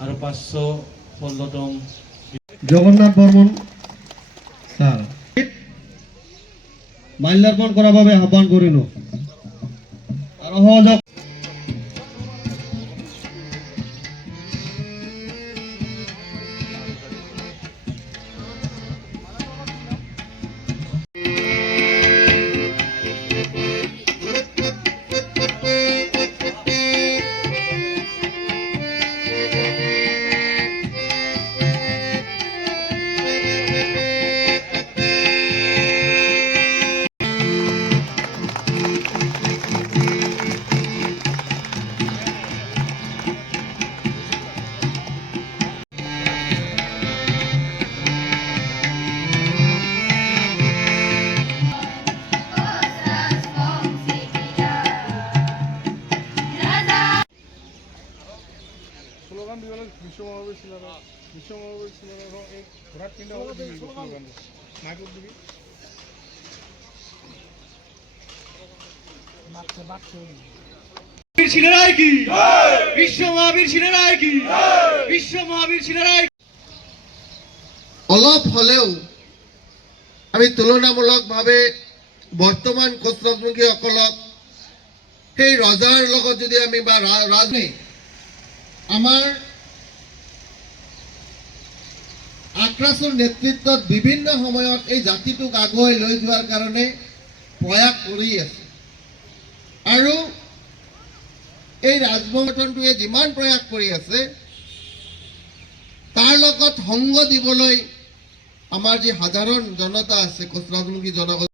আৰু 515তম জগন্নাথ বর্মন স্যার মাল্যার্পণ করার ভাবে আহ্বান করিল আর সহযোগ স্লোগান দিব বিশ্ব মহাবীর স্লোগান এই ঘোড়ার তিনটা হবে দিবি স্লোগান মাইক দিবি ছিলেরাই কি বিশ্ব মহাবীর ছিলেরাই কি বিশ্ব মহাবীর ছিলেরাই অলপ হলেও আমি তুলনামূলকভাৱে বৰ্তমান কোচৰাজমুখীসকলক সেই ৰজাৰ লগত যদি আমি বা ৰাজনে আমাৰ আক্ৰাসৰ নেতৃত্বত বিভিন্ন সময়ত এই জাতিটোক আগুৱাই লৈ যোৱাৰ কাৰণে প্ৰয়াস কৰি আছে আৰু এই ৰাজবংশটোৱে যিমান প্ৰয়াস কৰি আছে তাৰ লগত সংগ দিবলৈ আমাৰ যি সাধাৰণ জনতা আছে কোচৰাজমুখী জনগোষ্ঠী